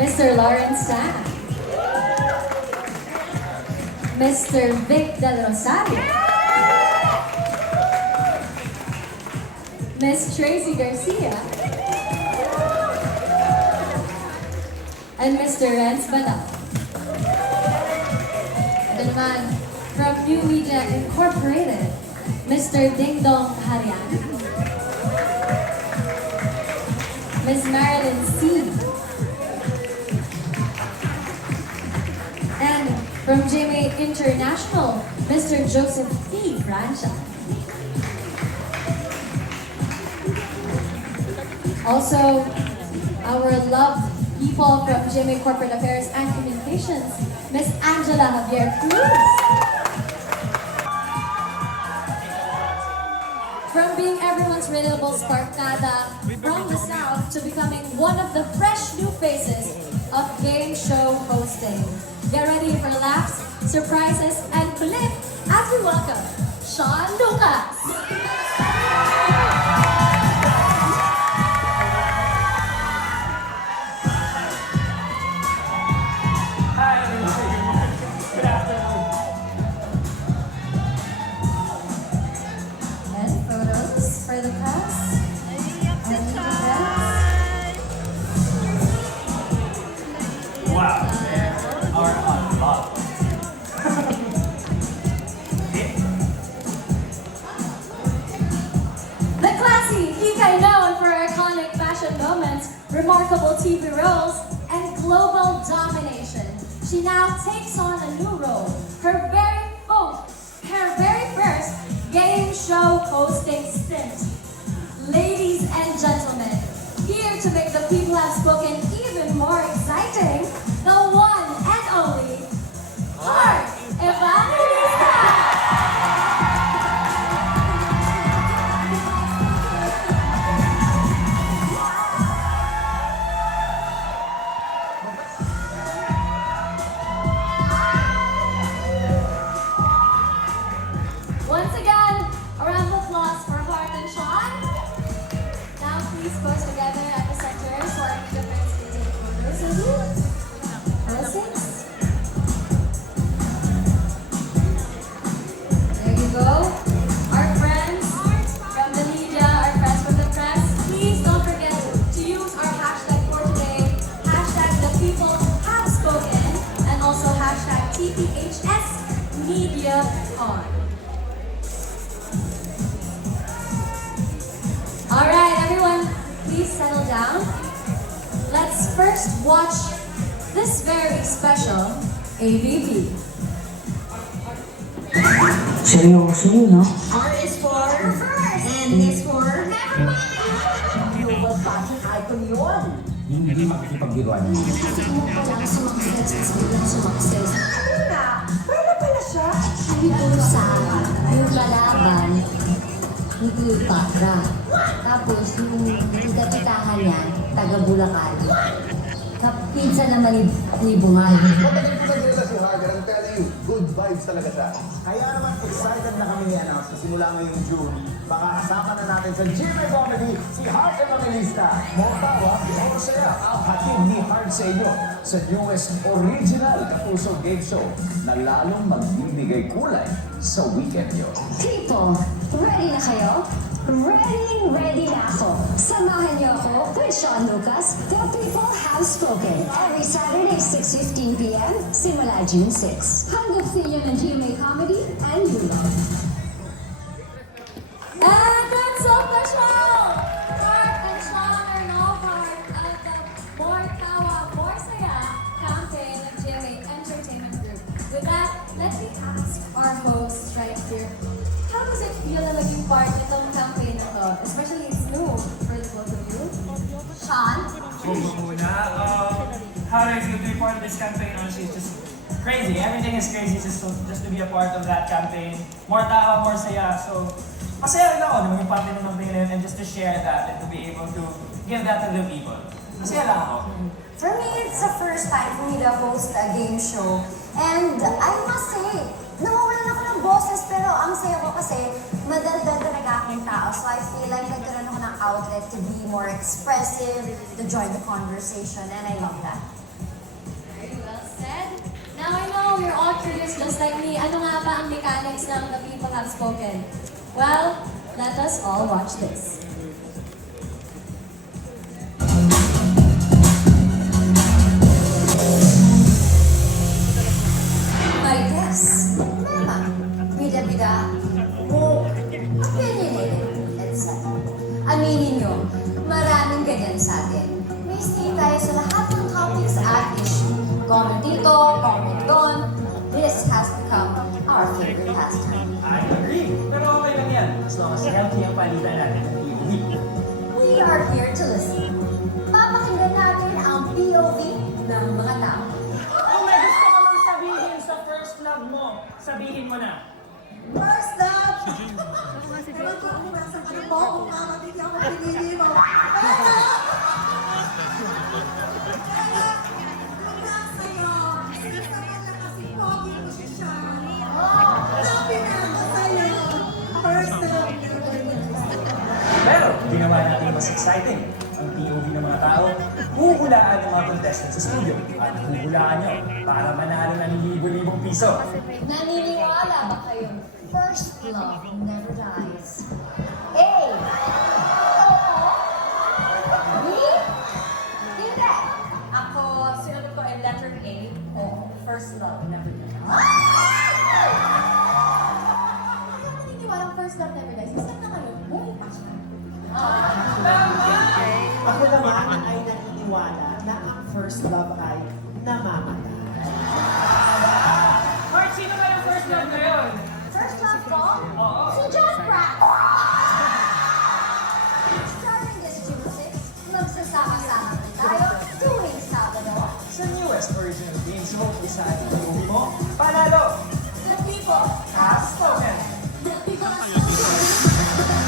Mr. Lawrence Tan, Mr. Vic Del Rosario, Miss Tracy Garcia, and Mr. Renz Badal. Ito naman, from New Media Incorporated, Mr. Ding Dong Harian, Miss Marilyn C. And from GMA International, Mr. Joseph P. Francia. Also, our loved people from GMA Corporate Affairs and Communications, Miss Angela Javier Cruz. From being everyone's relatable sparkada from the South to becoming one of the fresh new faces of game show hosting. Get ready for laughs, surprises, and kulit as we welcome Sean Lucas. For the press. Wow, there are a lot. The classy Hikay, known for her iconic fashion moments, remarkable TV roles, and global domination. She now takes on a new role, her very first game show hosting stint. Ladies and gentlemen, here to make the people have spoken even more exciting, the one and only Heart Evangelista! Once again, a round of applause for Heart and Sean. Now please pose together at the center so our media friends can take photos of you. Blessings. There you go. Our friends from the media, our friends from the press, please don't forget to use our hashtag for today, hashtag the people have spoken, and also hashtag TPHS Media On. Alright, everyone, please settle down. Let's first watch this very special AVP. Seryoso, no? R is for reverse, and is for never mind. Global fashion icon yun. Hindi makikipagbiruan mo. Kailangan sumakses, biglang sumakses. Ano na? Pwede siya? Yung sa yung kalaban ni Cleopatra. Tapos yung tita-titahan niya, taga Bulacan. Kapinsa naman ni Bungal. Matagal ko nagkita si Hagar, I'm telling you, good vibes talaga siya. Kaya naman excited na kami i-announce na simula ngayong June, makakasama na natin sa GMA Comedy si Heart Evangelista. Montawa, ako saya. Ang hatid ni Heart sa inyo sa newest original Kapuso Game Show na lalong magbibigay kulay sa weekend nyo. People, ready na kayo? Ready na ako. Samahan niyo ako with Sean Lucas. The People Have Spoken. Every Saturday, 6:15 p.m. Simula June 6. Hanggang sa inyo ng GMA Comedy and Europe. And that's so special! Heart and Sean are now part of the More Tawa, More Saya campaign of GMA Entertainment Group. With that, let me ask our hosts right here, how does it feel na maging part itong campaign na to? Especially it's new for the both of you. Sean? How do I feel to be part of this campaign? Honestly, it's just crazy. Everything is crazy just to be a part of that campaign. More tawa, more saya. So, masaya rin ako na maging parte ng campaign and just to share that and to be able to give that to the people. Masaya lang ako. For me, it's the first time for me to host a game show. And I must say, nawawalan ako ng boses pero ang saya ko kasi madaldal talaga aking tao. So I feel like nagkaroon ako ng outlet to be more expressive, to join the conversation, and I love that. well said. Now I know you're all curious just like me. Ano nga ba ang mechanics ng The People Have Spoken? Well, let us all watch this. Marites, Mema, bida-bida, woke, opinionated, etc. Aminin nyo, maraming ganyan sa atin. May stay tayo sa lahat ng topics at issue. Comment dito, comment doon. This has become our favorite pastime. I agree. Pero okay lang yan. As long as healthy ang palitan natin ng POV. We are here to listen. Papakinggan natin ang POV ng mga tao. Kung may gusto ka mang sabihin sa first love mo, sabihin mo na. First love! Ewan ko kung nasa ano mo, kung mamatig ako pinili mo. Pero! Kung nasa iyo, kasama na kasi pogi mo siya. Sabi na ako sa'yo, first love Pero, ginawa natin mas exciting. Ang POV ng mga tao, huhulaan ng mga contestants sa studio. At huhulaan nyo para manalo ng libo-libong piso. Naniniwala ba kayong first love never dies? A. Oo. B. Hindi. Ako, sinagot ko ay letter A. Oo. First love, never dies. Ayaw naniniwala ang first love never dies. Kasi na kayo, buhay pa siya. Ako naman ay naniniwala na ang first love ay namamatay. Mark, sino ba yung first love ngayon? First love ko? Oo. Si John Pratt. Starting this June 6, magsasama-sama rin tayo tuwing Sabado. Sa newest original games mo, isa at POV mo, panalo! The people Have spoken! The people have spoken.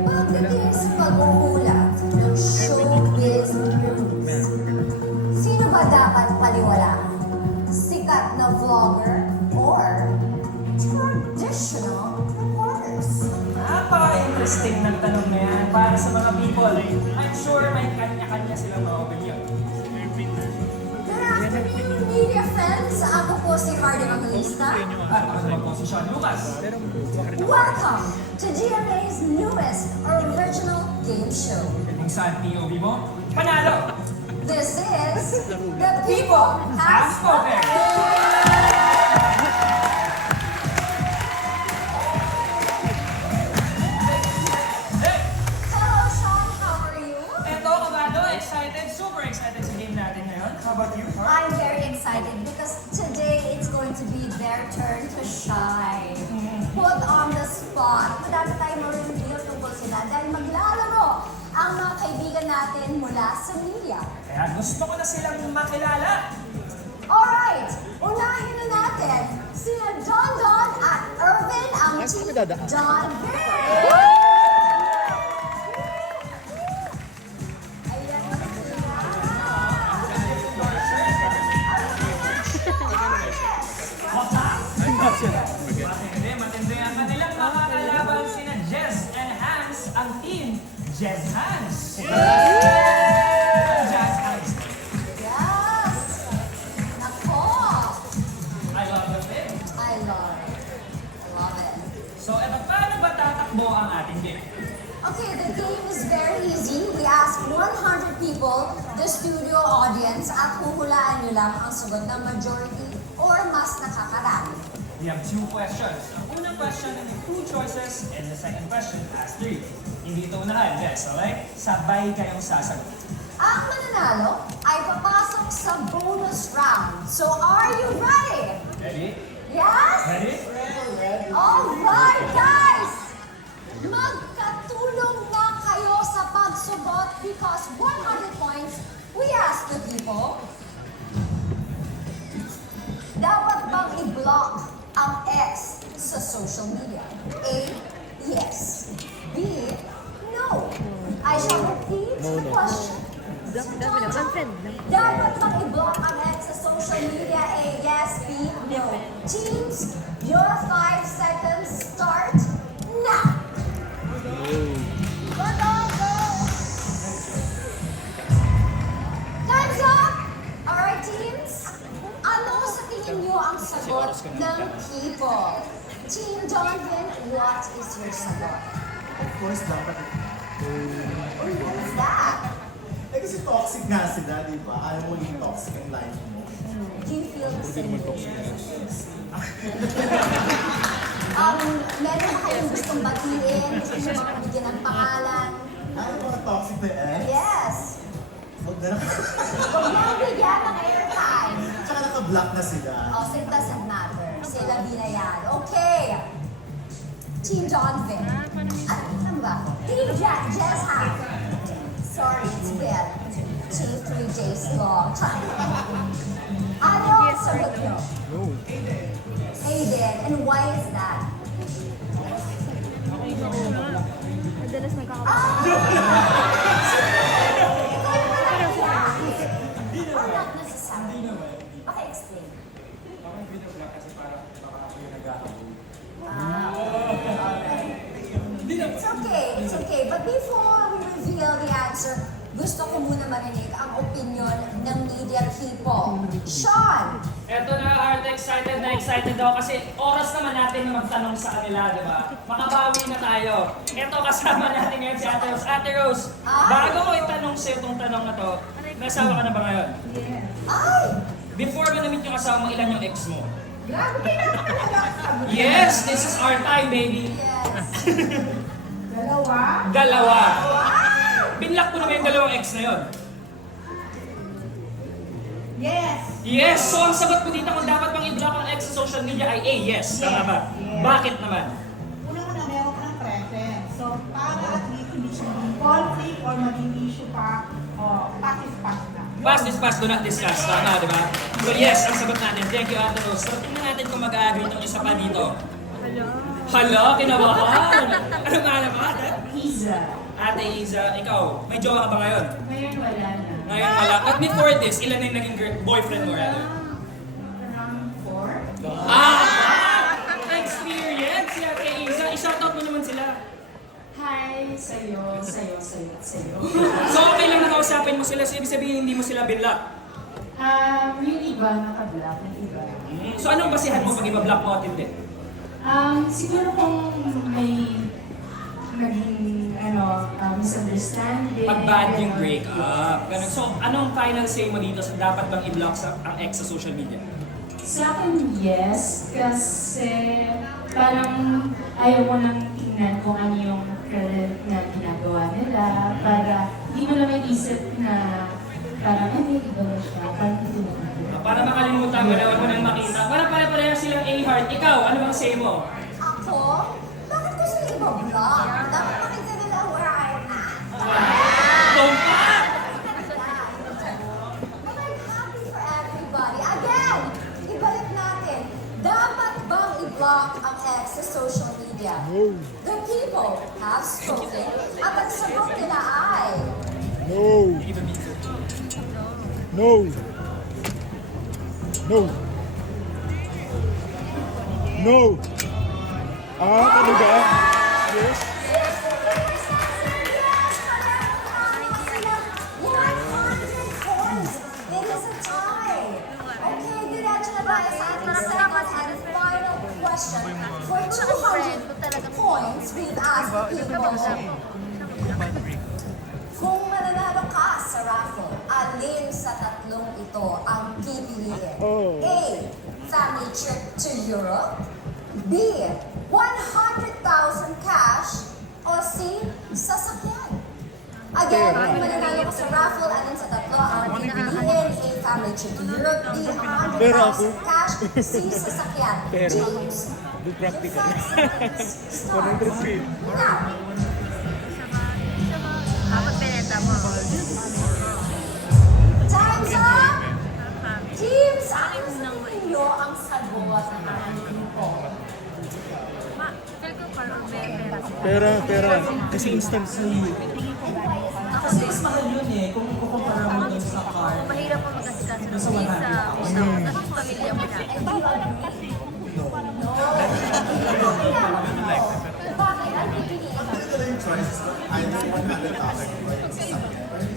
Pagdating sa pag-uulat ng showbiz news, sino ba dapat paniwalaan? Sikat na vlogger or traditional reporters? Napaka-interesting ng tanong na yan para sa mga people. I'm sure may kanya-kanya silang mga opinion. Good afternoon, media friends. Ako po si Hardy Evangelista. At ako naman po si Sean Lucas. Welcome to GMA's newest original game show. Kung saan POV mo, panalo! This is The People Have Have spoken! Spoken. Hello, Sean. How are you? Eto, kabado, excited, super excited sa game natin ngayon. How about you, Mark? I'm very excited because today it's going to be their turn to shine. Put on the spot. Madami tayong ma-reveal tungkol sila dahil maglalaro ang mga kaibigan natin mula sa media. Kaya gusto ko na silang makilala. Alright, unahin na natin sina Don Don at Irvin ang team Don Vin. Ayan na sila. Matindi ang kanilang mga kalaban sina Jez and Hans, ang team Jez Hans. Jez Hans. Yes! Nako! I love the film. I love it. I love it. So, eto, paano ba tatakbo ang ating game? Okay, the game is very easy. We ask 100 people, the studio audience, at huhulaan nyo lang ang sagot ng majority or mas nakakarami. We have 2 questions. Ang unang question ay 2 choices and the second question has 3. Hindi ito unahan, guys, alright? Sabay kayong sasagot. Ang mananalo ay papasok sa bonus round. So are you ready? Ready? Yes? Ready? Alright, guys! Magkatulong na kayo sa pagsugot because 100 points, we ask the people, dapat bang i-block ang ex sa social media? A. Yes. B. No. I shall repeat the question. Dapat bang i-block ang ex sa social media? A. Yes. B. No. Teams, your 5 seconds sagot ng people. Team Donovan, what is your sagot? Of course, dapat. Uy, what is that? Eh kasi toxic nga sila, di ba? Ayaw mo maging toxic ang life mo. Do you feel the same way? Meron ba kayong gustong batiin? Gusto nyo mga bigyan ng pangalan? Ayaw mo mga toxic na ex? Yes! Huwag na lang. Huwag nang bigyan ng airtime. Tsaka naka-block na sila. Oh, so it doesn't matter. Sila binayad. Okay! Team Donovan. At ano ba? Team Jess Half. Sorry, it's bad. Team 3 days long. Ano ang sagot nyo? Aiden. And why is that? Madalas nagkakaroon. Or not necessarily? Paki-explain. Alright. It's okay. But before we reveal the answer, gusto ko muna marinig ang opinion ng media people. Sean! Eto na, Arte, excited daw kasi oras naman natin na magtanong sa kanila, di ba? Makabawi na tayo. Eto, kasama natin ngayon si Ate Rose. Ate Rose, bago ko itanong sa'yo itong tanong na to, may asawa ka na ba ngayon? Ay! Before mo na-meet yung asawa mo, ilan yung ex mo? Grabe, kailangan talaga sagot. Yes, this is our time, baby. Yes. Dalawa. Binlock mo naman yung dalawang ex na yun. Yes. Yes, so ang sagot mo dito kung dapat bang i-block ang ex sa social media ay A, yes. Tama ba? Yes. Bakit naman? Una-una, meron ka ng preference. So, para at least hindi siya maging conflict or maging issue pa, pass is pass na. Past is past, do not discuss. Tama, di ba? So yes, ang sagot natin. Thank you, Ate Rose. So tingnan natin kung mag-agree itong isa pa dito. Hala, kinabahan! Ano nga naman? Iza. Ate Iza, ikaw, may jowa ka ba ngayon? Ngayon wala na. Ngayon wala. At before this, ilan na yung naging boyfriend mo? Rather? Around 4. Experience! Si Ate Iza, i-shoutout mo naman sila. Hi, sa'yo. So okay lang nakausapin mo sila, so ibig sabihin hindi mo sila binlock. Yung iba naka-block, yung iba. So anong basihan mo pag iba-block mo at hindi? Siguro kung may naging misunderstanding. Pag bad yung breakup. Ganun. So anong final say mo dito sa dapat bang i-block ang ex sa social media? Sa akin, yes. Kasi parang ayaw mo nang tingnan kung ano yung current na ginagawa nila para hindi mo naman isip na parang may iba na siya. Parang hindi mo Para makalimutan mo na wag mo nang makita. Para pare-pareho silang A-heart. Ikaw, ano bang say mo? Ako? Bakit ko sila iba-block? Dapat makita nila where I'm at. Don't pa! But I'm happy for everybody. Again, ibalik natin. Dapat bang i-block ang ex sa social media? No. The people have spoken. At ang sagot nila ay... No. No. No. No. Talaga? Yes. Yes, sila 100 points. It is a tie. Okay, diretso na tayo sa ating second and final question. For 200 points, we've asked the people, kung mananalo ka sa raffle, alin sa tatlong ito ang pipiliin? A. Family trip to Europe. B. 100,000 cash. O C. Sasakyan. Again, kung mananalo ka sa raffle, alin sa tatlo ang pipiliin? A. Family trip to Europe. B. 100,000 cash. C. Sasakyan. James, Do practical. 100 feet. Now, time's up! Teams, ano sa tingin nyo ang sagot ng ating poll? Pera. Kasi instant sa iyo. Kasi mas mahal yun eh, kung kukumpara mo dun sa car. Mahirap po mag-discuss Nasa 100,000. sa pamilya mo na. Bakit? Ang pipiliin mo? Ito na yung choices ko. Either 100,000 or yung sasakyan. Or yung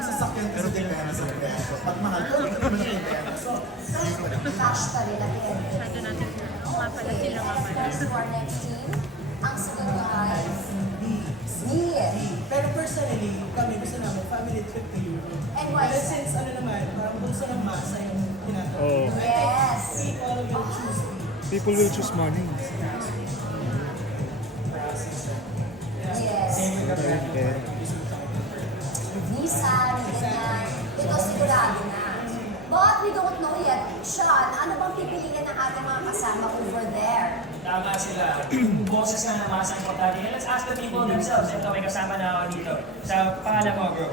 sasakyan kasi depende sa presyo. Pag mahal ko, hindi naman siya yung presyo. So, cash pa rin natin. Masyado natin. Oo nga pala Okay, sila and of course, to our next team, ang sagot nyo ay million. Pero personally, kami gusto namin family trip to Europe. And why But is that? since ano naman, parang bulsa ng masa yung tinatawag. Oh. Yes. People will choose People will choose money. Yes. Okay. Nissan, ganyan. Ito sigurado na. But we don't know yet. Sean, ano bang pipiliin ng ating mga kasama over there? Tama sila. Boses na naman sa importante. Let's ask the people themselves. Ito, may kasama na ako dito. Sa pangalan mo, bro.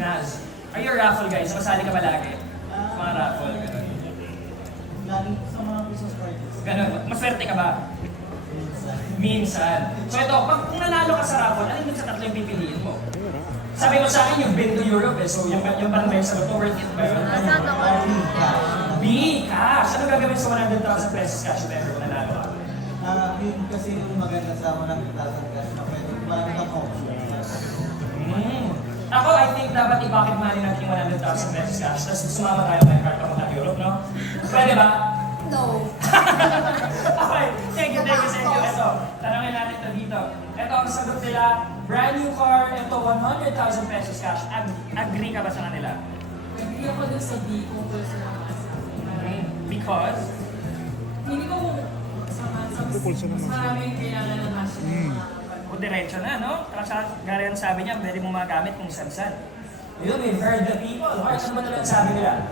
Naz. Are you a raffle guy? So, kasali ka ba lagi? Mga raffle, gano'n. lagi sa mga Christmas parties. Gano'n. Maswerte ka ba? Minsan. So ito, pag kung nanalo ka sa raffle, alin dun sa tatlo yung pipiliin mo? Sabi ko sa akin, you've been to Europe eh. So yung parang may sagot ko, worth it ba yun? Sana all. B, cash. Ano gagawin sa 100,000 pesos cash if ever kung nanalo ka? Yun kasi yung maganda sa 100,000 cash na pwede parang kang option. Ako, I think dapat i-pocket money natin yung 100,000 pesos cash. Tapos sumama tayo ng card papunta Europe, no? Pwede ba? No. Okay, thank you. Ito, tanongin natin ito dito. Ito ang sagot nila, brand new car, ito 100,000 pesos cash. Agree ka ba sa kanila? Agree ako dun sa B kung personal asa. Because? Hindi ko Pupulso naman. maraming kailangan na cash. O diretso na, no? Gaya ang sabi niya, pwede mo magamit kung san-san. Yun, we've heard the people. Mark, ano ba talaga sabi nila?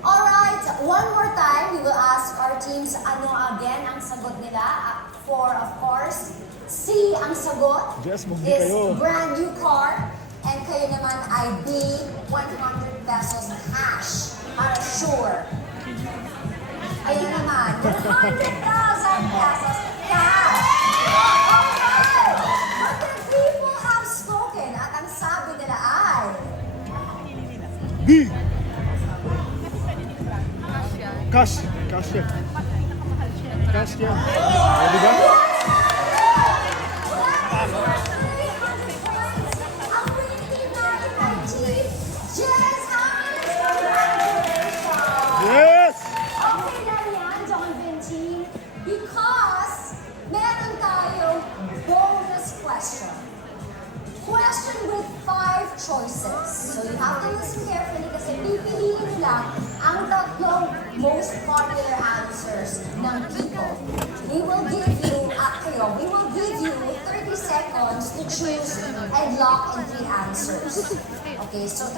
Alright, one more time, we will ask our teams ano again ang sagot nila. For, of course, C ang sagot Yes, is magdi kayo. brand new car. And kayo naman ay B, 100 pesos cash. Para sure. Ayun naman, 100,000 pesos cash. Alright! But the people have spoken at ang sabi nila ay B. Cash. Cash yan. Cash yan. O, di ba? ang winning team natin ay Team Jess Hans! Yes! Okay lang yan, Donovan team, because meron tayong bonus question. Question with 5 choices. So you have to listen carefully kasi pipiliin lang ang tatlong most popular answers ng people. We will give you 30 seconds to choose and lock in 3 answers. Okay, so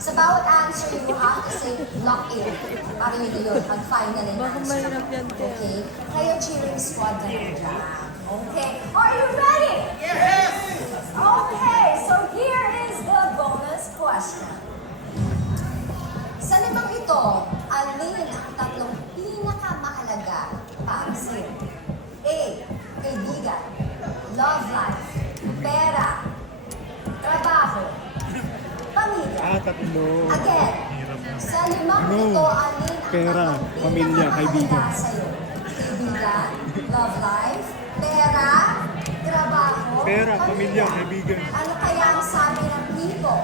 sa bawat answer, you have to say lock in. Para yun, pag-final and answer. Okay? Kayo cheering squad na yun dyan. Okay, are you ready? Yes! Okay, so here is the bonus question. Sa limang ito, alin ang tatlong pinakamahalaga para sa'yo? A. Kaibigan, love life, pera, trabaho, pamilya. Tatlo. Again, sa limang ito, alin ang Pera, tatlong pamilya, kaibigan. pinakamahalaga sa'yo? Kaibigan, love life, pera, trabaho, Pera, pamilya, kaibigan. Ano kaya ang sabi ng people?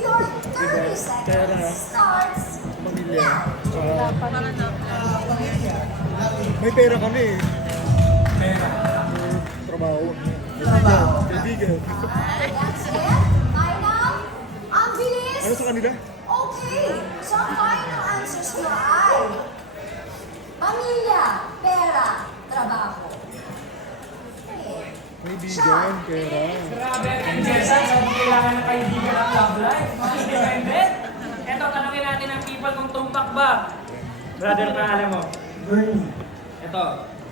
Your 30 seconds starts Pamilya. now. May pera kami. Pera. Trabaho. Kaibigan. That's it. Final. Ang bilis. Ano sa kanila? Okay. So ang final answers mo ay pamilya, pera, trabaho. Okay. Kaibigan, pera. Grabe, ang Jensen, sabi kailangan ng kaibigan ang love life. Independent. Ito, tanongin natin ang people kung tumpak ba. Brother, pangalan mo? Bernie. Ito,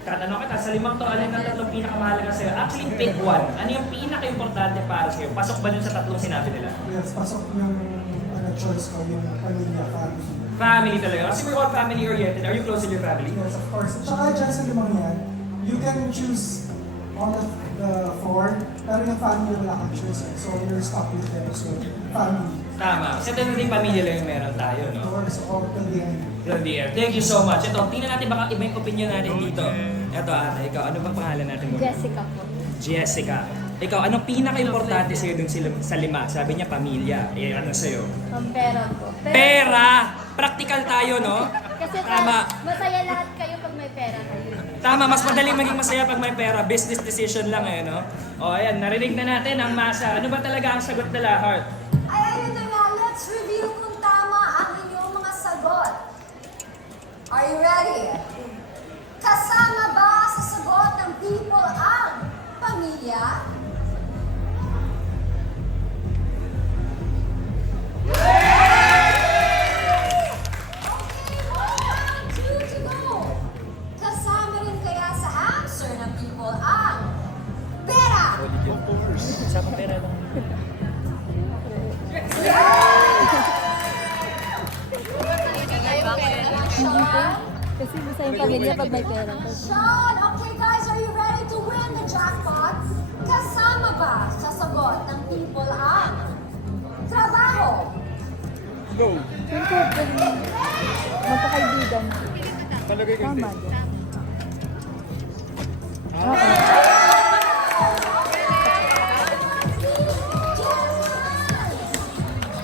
tatanong kita, sa limang to, alin ang tatlong pinakamahalaga sa'yo? Actually, pick one. Ano yung pinaka-importante para sa'yo? Pasok ba dun sa tatlong sinabi nila? Yes, pasok yung choice ko, yung pamilya, family. Family talaga. Kasi we're all family-oriented. Are you close with your family? Yes, of course. Tsaka dyan sa limang yan, you can choose all of the 4, pero yung family wala kang choice. So you're stuck with them. So family. Tama. Kasi ito yung pamilya lang yung meron tayo, no? Of course, all till the end. Dear. Thank you so much. Ito, tingnan natin baka iba yung opinion natin dito. Ito, ate, ikaw, ano bang pangalan natin mo? Jessica po. Jessica. Ikaw, anong pinaka-importante sa'yo dun sa 5? Sabi niya, pamilya. Eh, ano sa'yo? Ang pera po. Pera! Practical tayo, no? Kasi Tama. masaya lahat kayo pag may pera kayo. Tama, mas madaling maging masaya pag may pera. Business decision lang eh, no? O, ayan, narinig na natin ang masa. Ano ba talaga ang sagot nila, Heart? Ay, ayun na nga, let's review kung tama ang inyong mga sagot. Are you ready? Kasama ba sa sagot ng people ang pamilya? Okay, 2 to go. Kasama rin kaya sa answer ng people ang pera? Sa pera lang. Kasi masaya yung pamilya pag may pera. Sean, okay guys, are you ready to win the jackpot? Kasama ba sa sagot ng people ang trabaho? No. Magkakaibigan. Palagay ko hindi.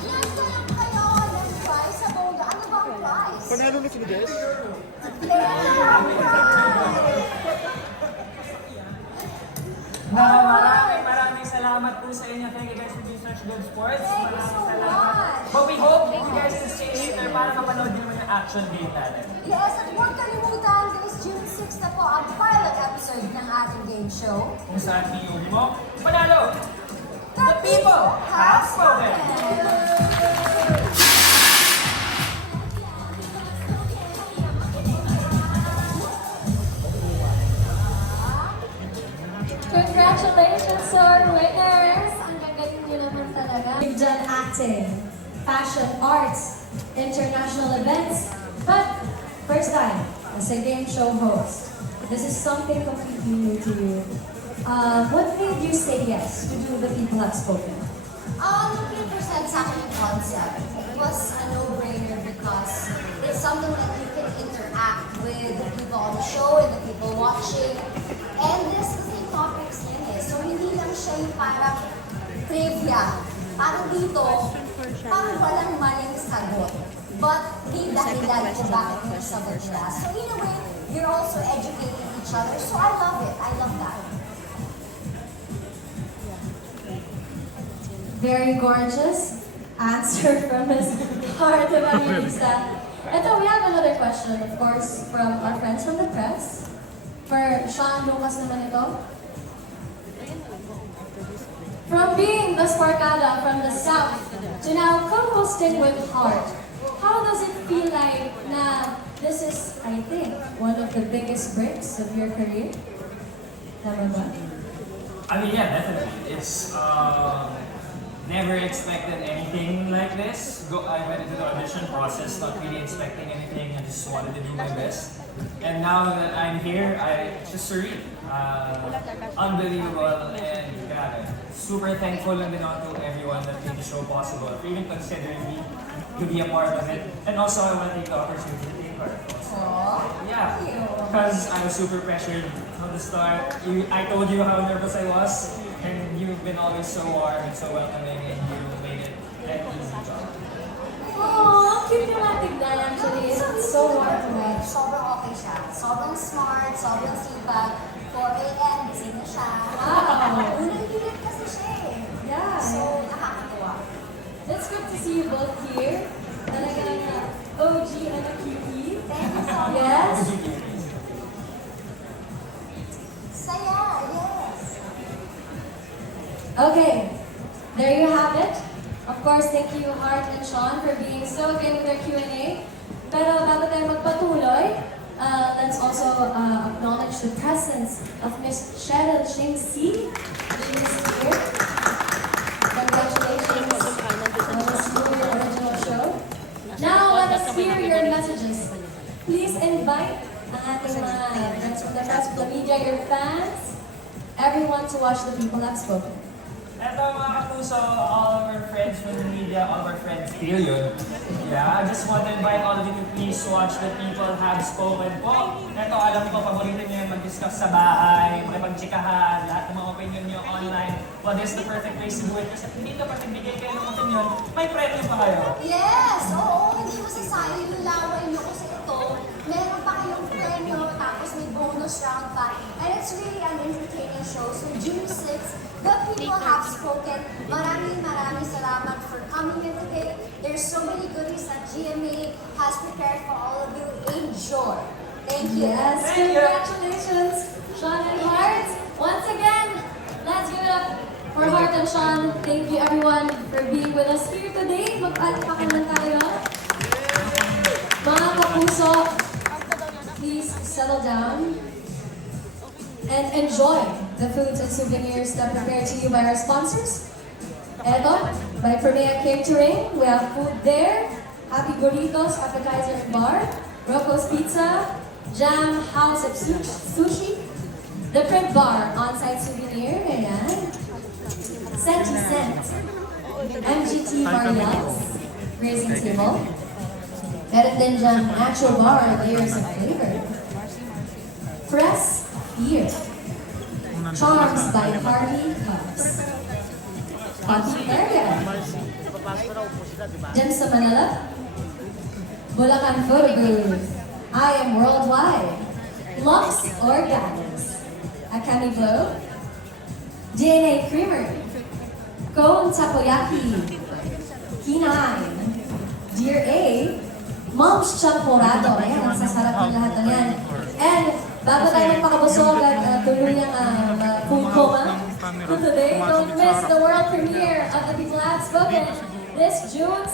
Yan ko lang kayo ng prize sa bongga. Ano ba ang prize? Panalo na sila, Jess? Maraming salamat po sa inyo. Thank you guys for being such good sports. Thank you so much. But we hope you guys can stay later para mapanood din naman yung action date natin. Yes, at huwag kalimutan, this June 6 na po ang pilot episode ng ating game show. Kung saan pinuli mo, panalo! The people have spoken! Congratulations to our winners! Ang gagaling nyo naman talaga. We've done acting, fashion, arts, international events, but first time as a game show host. This is something completely new to you. What made you say yes to do The People Have Spoken? Nung present sa akin yung concept, it was a no-brainer because it's something that you can interact with the people on the show and the people watching. And this is the topics din eh. So hindi lang siya yung parang trivia. Parang dito, parang walang maling sagot. But may dahilan kung bakit yung sagot nila. So in a way, you're also educating each other. So I love it. I love that. Very gorgeous answer from Ms. Heart Evangelista. Ito, we have another question, of course, from our friends from the press. For Sean Lucas naman ito. From being the Sparkada from the South to now co-hosting with Heart, how does it feel like na this is, I think, one of the biggest breaks of your career? Tama ba? I mean, yeah, definitely. It's never expected anything like this. I went into the audition process not really expecting anything. I just wanted to do my best. And now that I'm here, it's just surreal. Unbelievable, and super thankful lang din ako to everyone that made the show possible, for even considering me to be a part of it. And also, I want to take the opportunity to thank her. Yeah, because I was super pressured from the start. I told you how nervous I was, and you've been always so warm and so welcoming, and you made it an easy job. Oh, cute yung ating Dan actually. It's so warm to me. Sobrang okay siya. Sobrang smart, sobrang sipag. 4 a.m. gising na siya. Wow. Unang gilit kasi siya eh. Yeah. So, nakakatuwa. It's good to see you both here. Talagang OG and a cutie. Thank you so much. Yes? Saya, yes. Okay. There you have it. Of course, thank you Heart and Sean for being so good with their Q&A. Pero bago tayo magpatuloy, let's also acknowledge the presence of Miss Cheryl Shing-Si. She is here. Congratulations on this movie original show. Now, let us hear your messages. Please invite ang ating mga friends from the press, the media, your fans, everyone to watch The People Have Spoken. Eto mga kapuso, all of our friends from the media, all of our friends, feel yun. Yeah, I just want to invite all of you to please watch The People Have Spoken po. Eto, alam ko, paborito niyo yung mag-discuss sa bahay, makipagtsikahan, lahat ng mga opinion niyo online. Well, this is the perfect place to do it kasi dito pag nagbigay kayo ng opinion, may premyo pa kayo. Yes! Oo, hindi mo sasayang yung laway nyo kasi ito, meron pa kayong premyo, tapos may bonus round pa. And it's really an entertaining show. So June 6, The People Have Spoken. Maraming salamat for coming in today. There's so many goodies that GMA has prepared for all of you. Enjoy! Thank you. Yes, congratulations, Sean and Hart. Once again, let's give it up for Hart and Sean. Thank you everyone for being with us here today. Magpalpakan lang tayo. Mga kapuso, please settle down and enjoy the foods and souvenirs that are prepared to you by our sponsors. Eto, by Premier Catering, we have food there. Happy Burritos, Appetizer and Bar. Rocco's Pizza, Jam House of Sushi. The Print Bar, on-site souvenir, ayan. Centi Cent, MGT Mariels, Grazing Table. Meron din dyan Natural Bar, Layers of Flavor. Press Beer. Charms by Hardy Cups. Coffee Area. Dyan sa Manila, Bulacan Photo Booth. I Am Worldwide. Lux Organics. Akami Glow. DNA Creamery. Cone Takoyaki. Kinine. Dear A. Mom's Champorado. Ayan, ang sasarap ng lahat ng yan. And bago tayo magpakabusog at tuluyang food coma today, don't miss the world premiere of The People Have Spoken this June